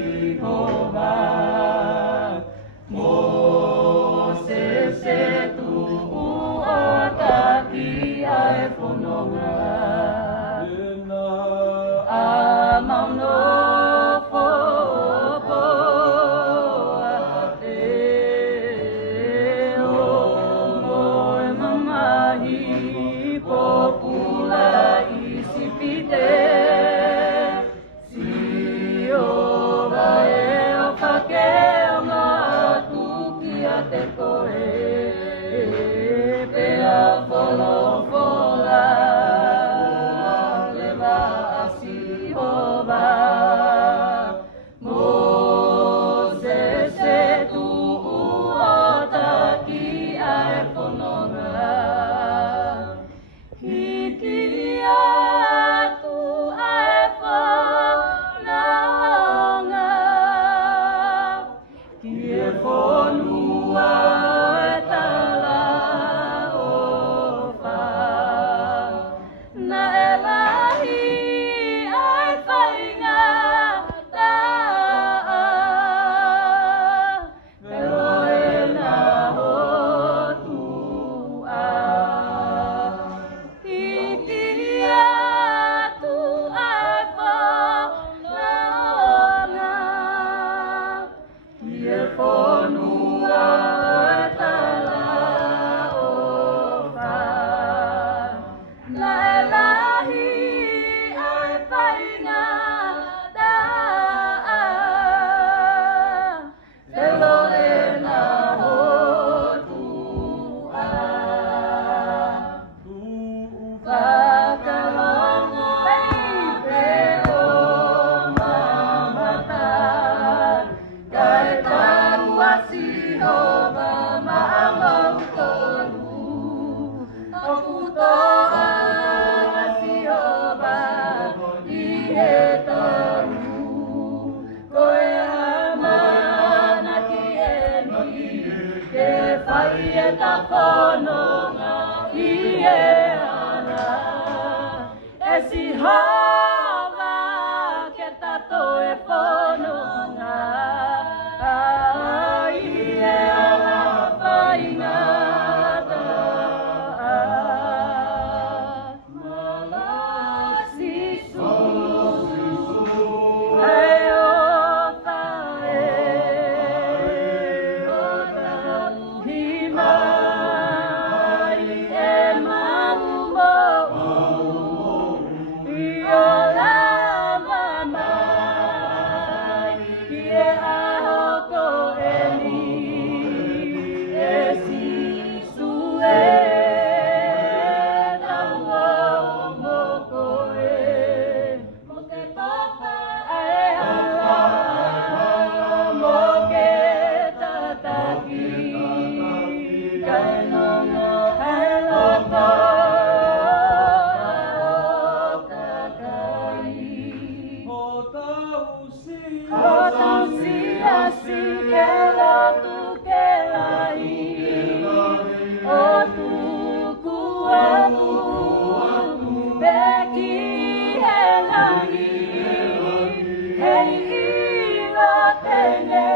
Jehovah. Moses e tu uotaki ai whanonga. Amam no whopoa e o moe mamahi popula isipite. Si o vai o whakeo ngā tuki a te koe e pea wholofola le wa asi hova. Moses e tu uotaki ai whanonga. Hiki atu ai whanonga. Ki e whanua e tala o wha. Na e lahi ai whainga taa. Pero e na hotu a. Hiki atu ai whanonga. Ki e whanua e tala o wha. Na e lahi ai whainga taa. Pero e na hotu a. Whakalongo pe o mamata. Kai tau asi hova maamau toru. O putoa asi hova i he toru. Koe amana ki e ni ke whai e ta whanonga i e ana. E si hova ke tato e whanonga. Ai e ala whaingata. Malasi su ai o whae o tahi mai e mambo i o lava mai i e ahoko e ni e sisu e taua moko e mo ke papa ai hala mo ke tataki kai nono hai loto o kakai o tausi asi ke lotu ke lai o tuku atu beki he langi hei ilo tene